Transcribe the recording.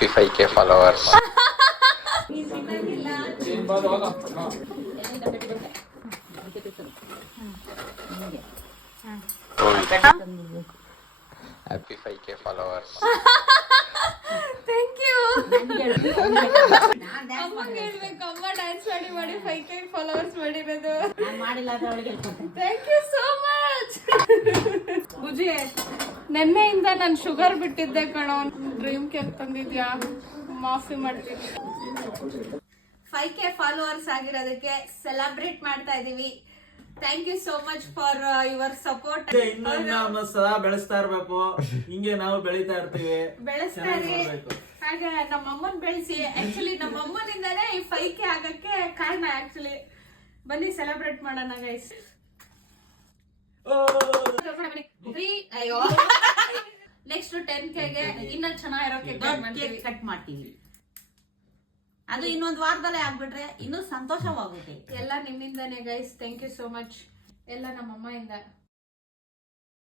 5K followers. Happy 5K followers. Thank you. ಅಮ್ಮಂಗೆ ಹೇಳ್ಬೇಕು, ಅಮ್ಮ ಡ್ಯಾನ್ಸ್ ಮಾಡಿ 5K ಫಾಲೋವರ್ಸ್ ಮಾಡಿರೋದು. Thank you so much. ಬುಜಿ, ನೆನ್ನೆಯಿಂದ ನಾನು ಶುಗರ್ ಬಿಟ್ಟಿದ್ದೆ ಕಣೋ. Dream cake ತಂದಿದ್ಯಾ? ಮಾಫಿ ಮಾಡ್ತೀನಿ. 5K ಫಾಲೋವರ್ಸ್ ಆಗಿರೋದಕ್ಕೆ ಸೆಲೆಬ್ರೇಟ್ ಮಾಡ್ತಾ ಇದೀವಿ. Thank you so much for your support. ಇನ್ನು ಸದಾ ಬೆಳೆಸ್ತಾ ಇರ್ಬೇಕು, ಹಿಂಗೆ ನಾವು ಬೆಳಿತಾ ಇರ್ತೀವಿ. ಬೆಳೆಸ್ತಾರೆ ಹಾಗೆ ನಮ್ಮ ಅಮ್ಮನ್ ಬೆಳೆಸಿ. ಆಕ್ಚುಲಿ ನಮ್ಮ ಅಮ್ಮನಿಂದಾನೇ ಈ 5K ಆಗಕ್ಕೆ ಕಾರಣ. ಆಕ್ಚುಲಿ ಬನ್ನಿ ಸೆಲೆಬ್ರೇಟ್ ಮಾಡೋಣ ಗೈಸ್. ಅಯ್ಯೋ, ನೆಕ್ಸ್ಟ್ 10Kಗೆ ಇನ್ನ ಚೆನ್ನಾಗಿರೋ ಕೇಕ್ ಕಟ್ ಮಾಡ್ತೀವಿ. ಅದು ಇನ್ನೊಂದು ವಾರದಲ್ಲೇ ಆಗ್ಬಿಟ್ರೆ ಇನ್ನೂ ಸಂತೋಷವಾಗುತ್ತೆ. ಎಲ್ಲ ನಿಮ್ಮಿಂದಾನೇ guys. Thank you so much. ಎಲ್ಲ ನಮ್ಮಮ್ಮ ಇಂದ.